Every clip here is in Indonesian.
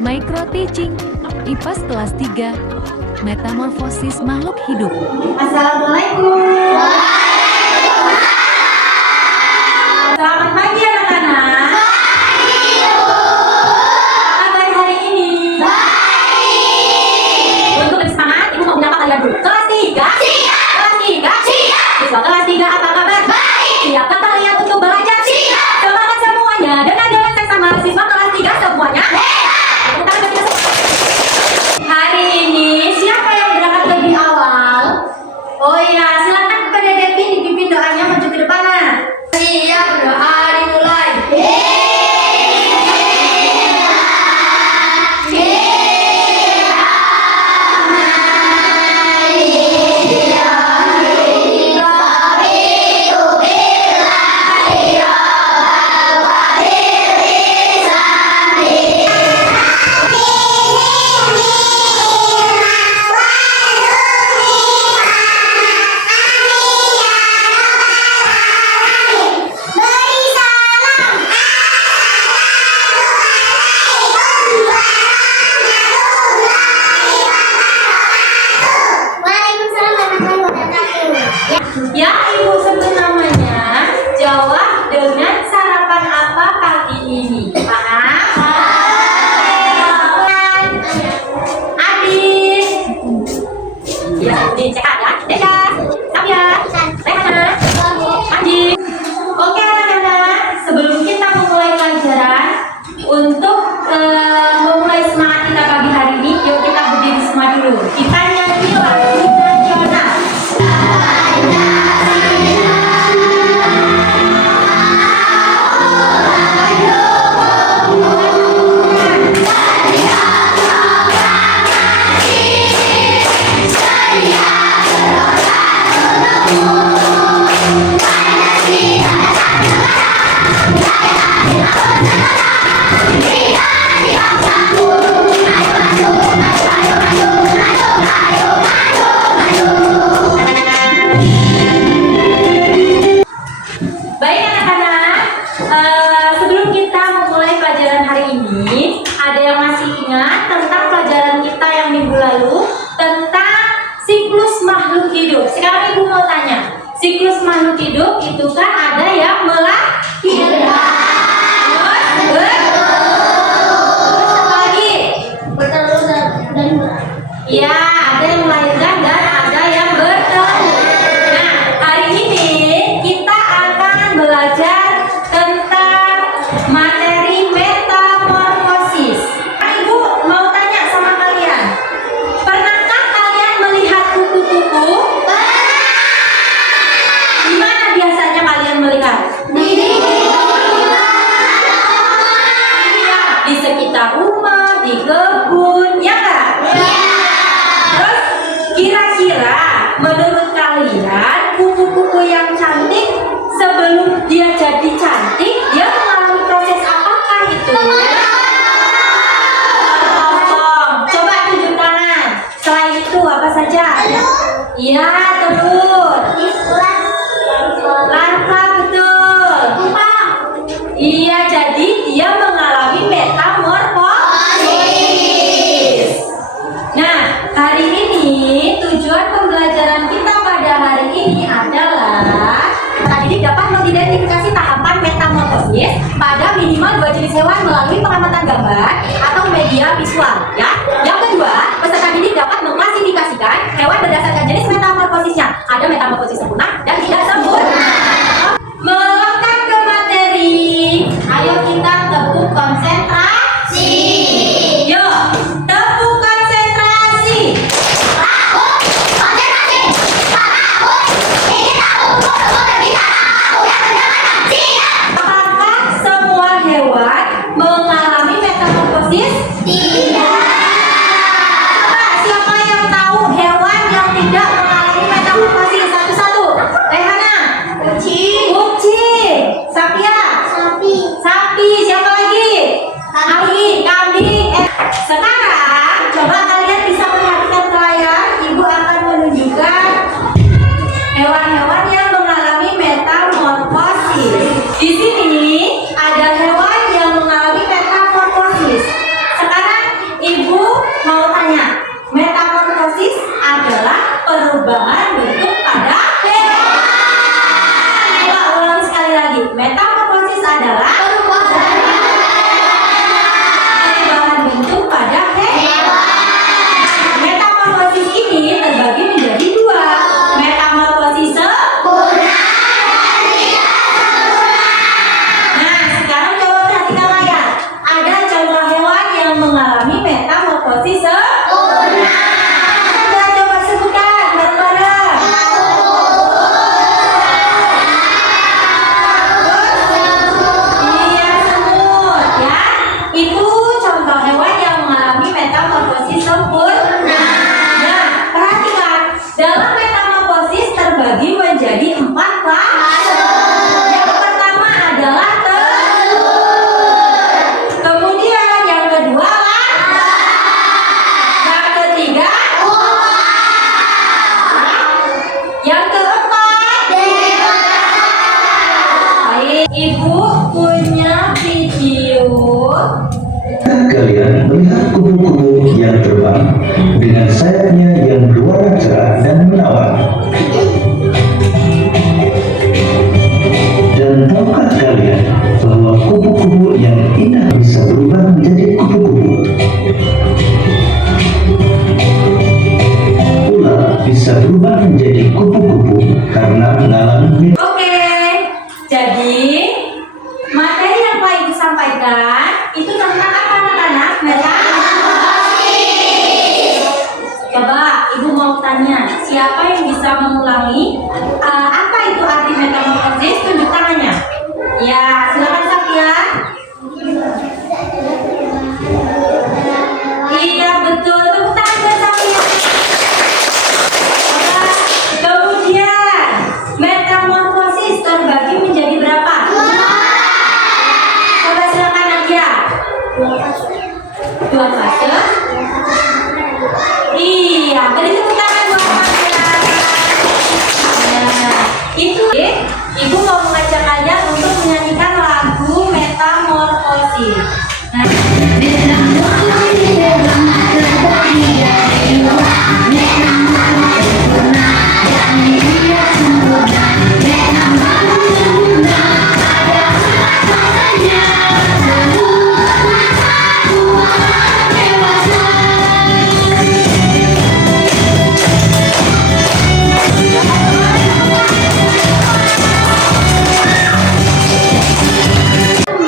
Micro Teaching, IPAS kelas 3, Metamorfosis makhluk hidup. Assalamualaikum. Selamat pagi anak-anak. Apa kabar hari ini? Untuk lebih semangat, Ibu mau menyapa kalian dulu. Kelas 3? Kelas 3? Siswa kelas 3 apa kabar? Siapkah kalian untuk belajar? Semangat semuanya. Dengan saya sama siswa kelas 3 semuanya. Hari ini siapa yang berangkat lebih awal? Oh iya, silakan kepada Devi dipimpin doanya maju ke depan. Siap, doa dimulai. Ya, Ibu sebut namanya. Jawab dengan sarapan apa pagi ini? Paham? Adis. Ya, dicekat ya. Deda, Sabia, Rehana, Andi. Oke anak-anak, sebelum kita memulai pelajaran, untuk memulai semangat kita pagi hari ini, yuk kita berdiri semua dulu. Kita nyanyi lagu nasional. Baik anak-anak, sebelum kita memulai pelajaran hari ini, ada yang masih ingat tentang pelajaran kita yang minggu lalu tentang siklus makhluk hidup. Sekarang Ibu mau tanya, siklus makhluk hidup itu kan ada yang melahirkan. Terus apa lagi? Iya, ada yang melahirkan dan ada yang bertelur. Nah, hari ini kita akan belajar tentang materi metamorfosis. Ibu mau tanya sama kalian, pernahkah kalian melihat kupu-kupu? Di mana biasanya kalian melihat? Iya, di sekitar rumah, di kebun, ya nggak? Terus kira-kira menurut kalian kupu-kupu yang cantik sebelum dia jadi cantik dia mengalami proses apakah itu? Terpotong. Coba tunjuk tangan. Selain itu apa saja? Iya, terus. Larva, betul. Iya, jadi dia mengalami metamorfosis. Nah, hari ini tujuan pembelajaran kita pada hari ini adalah tadi dapat mengidentifikasi tahapan metamorfosis pada minimal 2 jenis hewan melalui pengamatan gambar atau media visual. Ya, yang kedua, peserta didik dapat mengklasifikasikan hewan berdasarkan jenis metamorfosisnya. Ada metamorfosis sempurna dan tidak sempurna. Melengkap ke materi, ayo kita tepuk konsentrasi. Yuk, tepuk konsentrasi. Apakah semua hewan mengalami metamorfosis? Tidak. Coba siapa yang tahu hewan yang tidak mengalami metamorfosis? Satu-satu. Rehana. Kucing. Sapia. Sapi. Siapa lagi? Kambing. Sekarang coba kalian bisa perhatikan ke layar. Ibu akan menunjukkan hewan-hewan yang mengalami metamorfosis. Di sini ada hewan yang mengalami metamorfosis. Sekarang sekalian melihat kupu-kupu yang terbang dengan sayapnya yang berwarna cerah dan menawan. Dan tahukah kalian bahwa kupu-kupu yang indah bisa berubah menjadi kupu-kupu? Ular bisa berubah menjadi kupu-kupu karena mengalami. Oke, jadi materi yang Pak Ibu sampaikan itu tentang apa anak-anak? Coba Ibu mau tanya, siapa yang bisa mengulangi apa itu arti metamorfosis? Tunjuk tangannya. Ya, silakan Safian. Iya betul, tepuk tangan buat Safian. Kemudian metamorfosis terbagi menjadi berapa? Coba silakan Nadia. 2 fase. Iya, beri tepuk tangan buat Nadia. Nah, itu Ibu mau mengajak kalian untuk menyanyikan lagu Metamorfosis. Nah,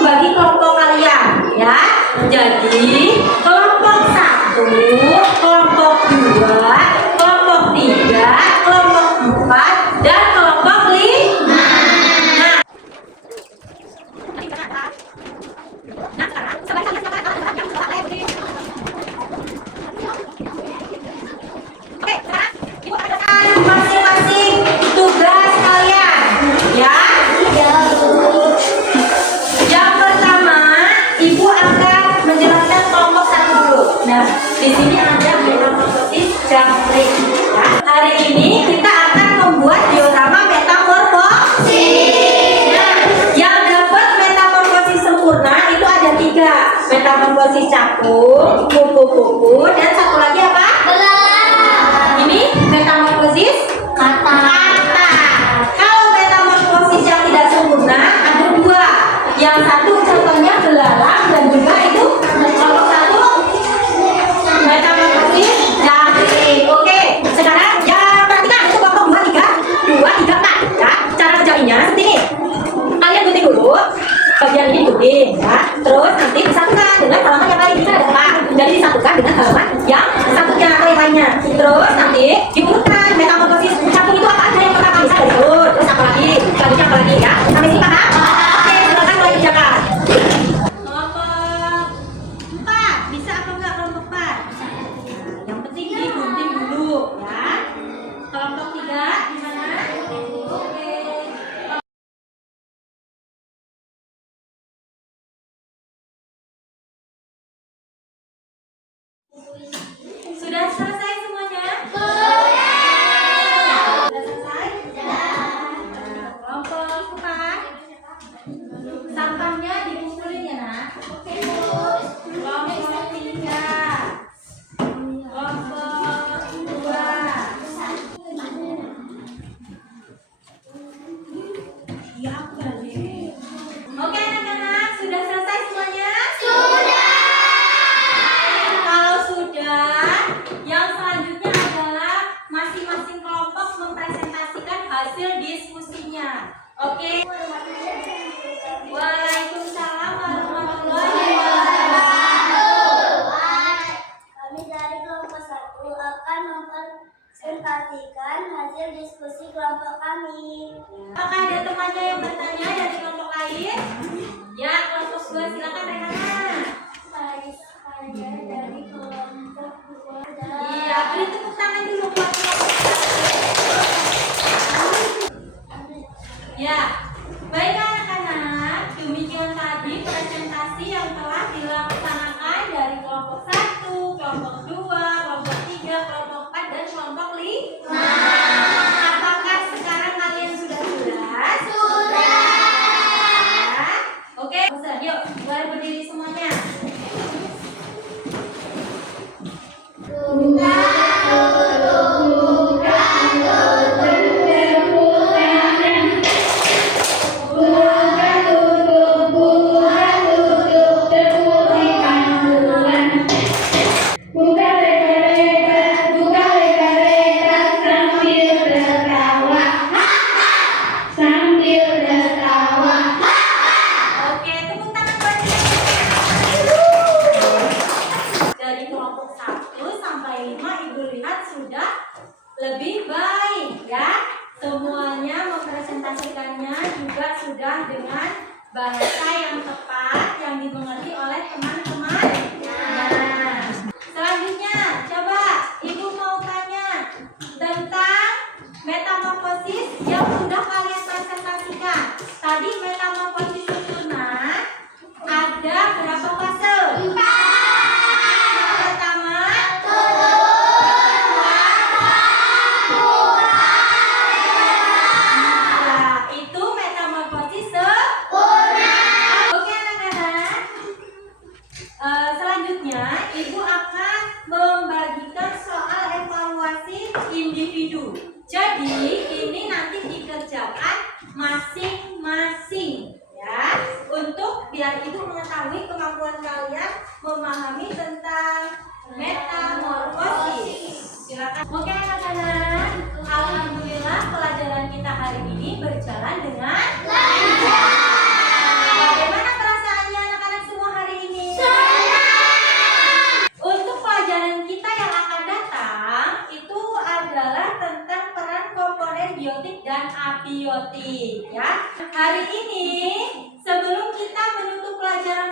bagi kelompok kalian ya. Jadi kelompok 1, kelompok 2, kelompok 3, kelompok 4, dan kelompok 5. Oke, sekarang Ibu akan masing-masing tugas kalian ya. Yang pertama, Ibu akan menjelaskan kelompok 1 dulu. Nah, di sini ada metamorfosis jangkrik. Ya. Hari ini kita akan membuat diorama metamorfosis. Nah, yang dapat metamorfosis sempurna itu ada 3. Metamorfosis cakung, kupu-kupu, dan satu lagi apa? Ini metamorfosis kata. Kalau metamorfosis yang tidak sempurna ada 2. Yang satu contohnya belalang dan juga itu kelompok 1 metamorfosis jangkrik. Oke, sekarang yang perhatikan itu kelompok 2, 3, 4 ya. Cara kerjanya seperti ini. Kalian gunting dulu bagian ini gunting ya. Terus nanti disatukan dengan halaman yang lain. Kita ada 4. Jadi disatukan dengan halaman yang satunya atau yang lainnya. Terus nanti diurutkan metamorfosis cakung itu apa aja yang pertama bisa diurut. Terus apa lagi? Selanjutnya apa lagi ya? Sampai sini paham? Oke, silakan mulai kerjakan. Kelompok 4 bisa apa enggak kelompok 4? Yang penting digunting dulu ya. Kelompok 3 gimana? Oke. Sudah selesai semuanya? Sudah selesai? Kelompok 4 sampahnya dikumpulin ya nak. Kelompok 3, kelompok 2. Ya, oke anak-anak, sudah selesai semuanya? Kalau sudah, yang selanjutnya adalah masing-masing kelompok mempresentasikan hasil diskusinya. Oke. Waalaikumsalam warahmatullahi wabarakatuh. Kami dari kelompok 1 akan mempresentasikan hasil diskusi kelompok kami. Apakah ada temannya yang bertanya dari kelompok lain? Ya, kelompok 2 silakan Rehana. Saya dari kelompok 2. Iya, beri tepuk tangan dulu buat kelompok 1. Ya, baik anak-anak, demikian tadi presentasi yang telah dilaksanakan dari kelompok 1, kelompok 2, kelompok 3, kelompok 4, dan kelompok 5. Apakah sekarang kalian sudah jelas? Sudah. Oke, yuk, mulai berdiri semuanya. kelompok 1 sampai 5 Ibu lihat sudah lebih baik ya. Semuanya mempresentasikannya juga sudah dengan bahasa yang tepat yang dimengerti oleh teman-teman. Nah, selanjutnya coba Ibu mau tanya tentang metamorfosis yang sudah kalian presentasikan. Tadi metamorfosis sempurna ada berapa fase? 4. Yang pertama, nah, itu metamorfosis sempurna. Oke anak-anak. Selanjutnya Ibu akan membagikan soal evaluasi individu. Jadi ini nanti dikerjakan masing-masing ya, untuk biar Ibu mengetahui kemampuan kalian memahami tentang metamorfosis. Silakan. Oke anak-anak, alhamdulillah pelajaran kita hari ini berjalan dengan lancar. Bagaimana perasaannya anak-anak semua hari ini? Untuk pelajaran kita yang akan datang itu adalah tentang peran komponen biotik dan abiotik ya. Hari ini sebelum kita menutup pelajaran